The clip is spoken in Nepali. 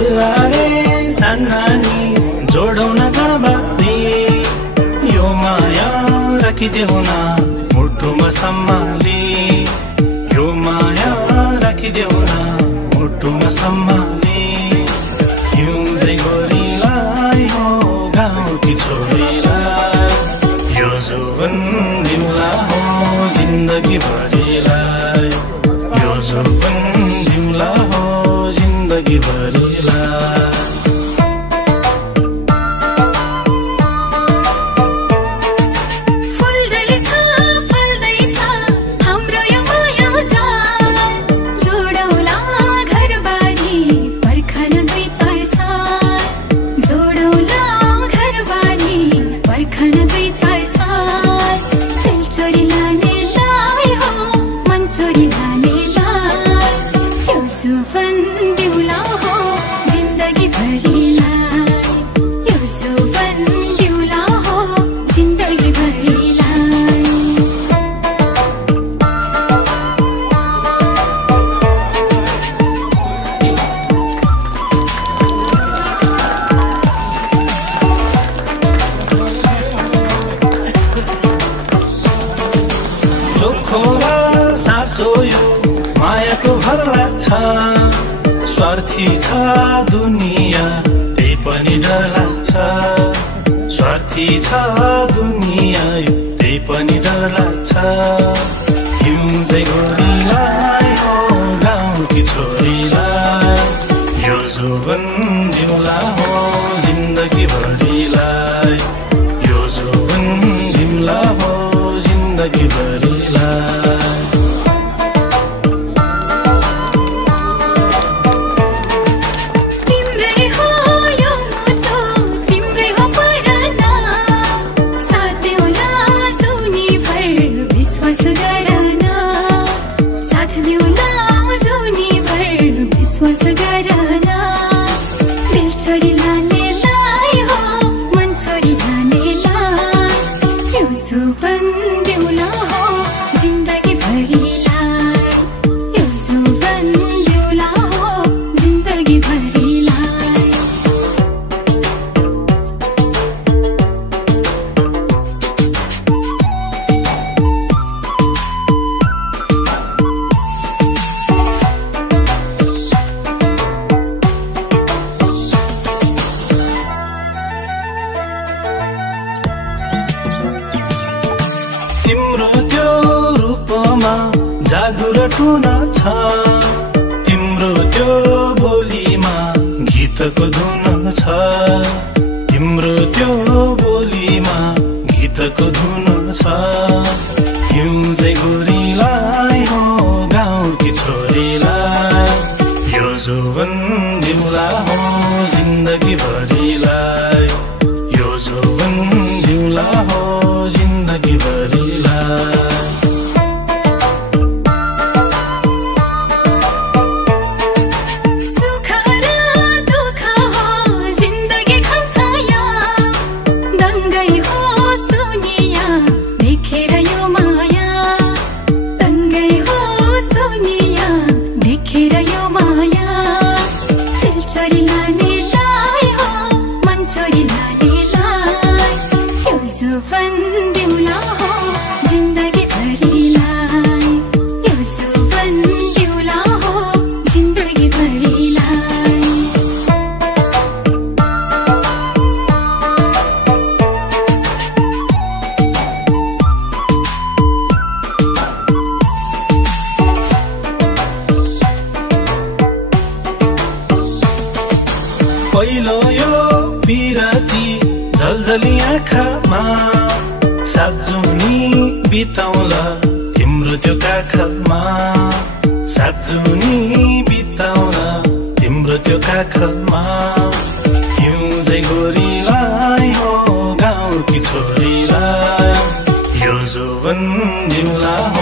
अल्लाहले सान्नानी जोडौँ न घरबारी यो माया राखिदेऊ न मुटुमा सम्हाली यो माया राखिदेऊ न मुटुमा सम्हाली हिउँझै गोरीलाई हो गाउँकी छोरीलाई यो जुवन दिउँला हो जिन्दगी भरिलाई यो जुवन दिउँला हो जिन्दगी भरिलाई स्वार्थी छ दुनिया त्यही पनि डर लाग्छ स्वार्थी छ दुनिया त्यही पनि डर लाग्छ हिउँझै गोरीलाई हो गाउँकी छोरीलाई यो जुवन दिउँला हो जिन्दगी भरिलाई यो जुवन दिउँला हो जिन्दगी भरिलाई तिम्रो त्यो बोलीमा गीतको धुन छ तिम्रो त्यो बोलीमा गीतको धुन छ हिउँझै गोरीलाई हो गाउँकी छोरीलाई यो जुवन दिउँला हो जिन्दगी भरिलाई यो जुवन दिउँला हो जिन्दगी भरिलाई पहिलो यो पिराती झलझली आँखामा सात जुनी बिताउला तिम्रो त्यो काखमा सात जुनी बिताउला तिम्रो त्यो काखमा हिउँझै छोरीलाई हो गाउँकी छोरीलाई यो जोवन जिउँला